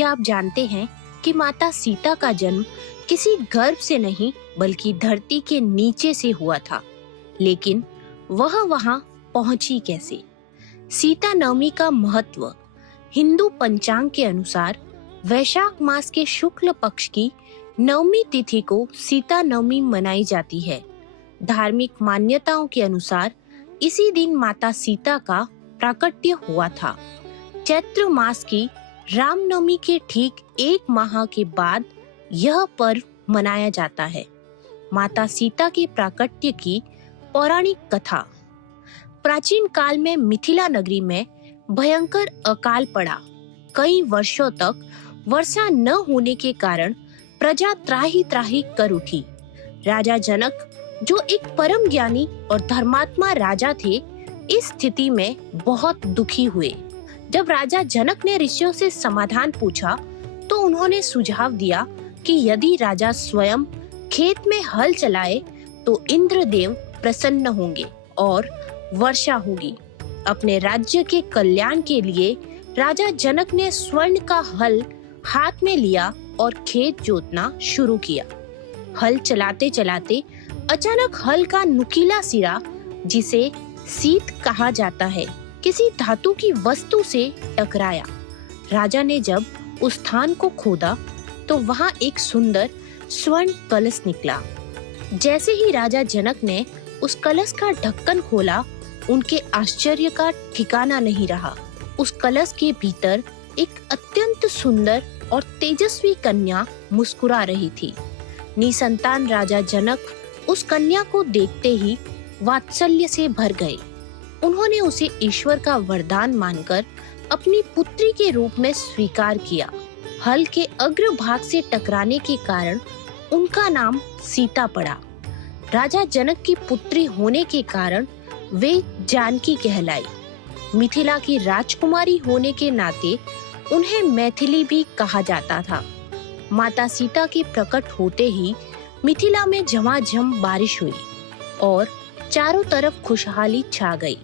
क्या आप जानते हैं कि माता सीता का जन्म किसी गर्भ से नहीं बल्कि धरती के नीचे से हुआ था, लेकिन वह वहां पहुंची कैसे? सीता नवमी का महत्व हिंदू पंचांग के अनुसार वैशाख मास के शुक्ल पक्ष की नवमी तिथि को सीता नवमी मनाई जाती है। धार्मिक मान्यताओं के अनुसार इसी दिन माता सीता का प्राकट्य हुआ था। चैत्र मास की रामनवमी के ठीक 1 माह के बाद यह पर्व मनाया जाता है। माता सीता के प्राकट्य की पौराणिक कथा। प्राचीन काल में मिथिला नगरी में भयंकर अकाल पड़ा। कई वर्षों तक वर्षा न होने के कारण प्रजा त्राही त्राही कर उठी। राजा जनक, जो एक परम ज्ञानी और धर्मात्मा राजा थे, इस स्थिति में बहुत दुखी हुए। जब राजा जनक ने ऋषियों से समाधान पूछा तो उन्होंने सुझाव दिया कि यदि राजा स्वयं खेत में हल चलाए तो इंद्रदेव प्रसन्न होंगे और वर्षा होगी। अपने राज्य के कल्याण के लिए राजा जनक ने स्वर्ण का हल हाथ में लिया और खेत जोतना शुरू किया। हल चलाते चलाते अचानक हल का नुकीला सिरा, जिसे सीत कहा जाता है, किसी धातु की वस्तु से टकराया। राजा ने जब उस स्थान को खोदा तो वहां एक सुंदर स्वर्ण कलश निकला। जैसे ही राजा जनक ने उस कलश का ढक्कन खोला, उनके आश्चर्य का ठिकाना नहीं रहा। उस कलश के भीतर एक अत्यंत सुंदर और तेजस्वी कन्या मुस्कुरा रही थी। निसंतान राजा जनक उस कन्या को देखते ही वात्सल्य से भर गए। उन्होंने उसे ईश्वर का वरदान मानकर अपनी पुत्री के रूप में स्वीकार किया। हल के अग्रभाग से टकराने के कारण उनका नाम सीता पड़ा। राजा जनक की पुत्री होने के कारण वे जानकी कहलाई। मिथिला की राजकुमारी होने के नाते उन्हें मैथिली भी कहा जाता था। माता सीता के प्रकट होते ही मिथिला में झमाझम बारिश हुई और चारों तरफ खुशहाली छा गई।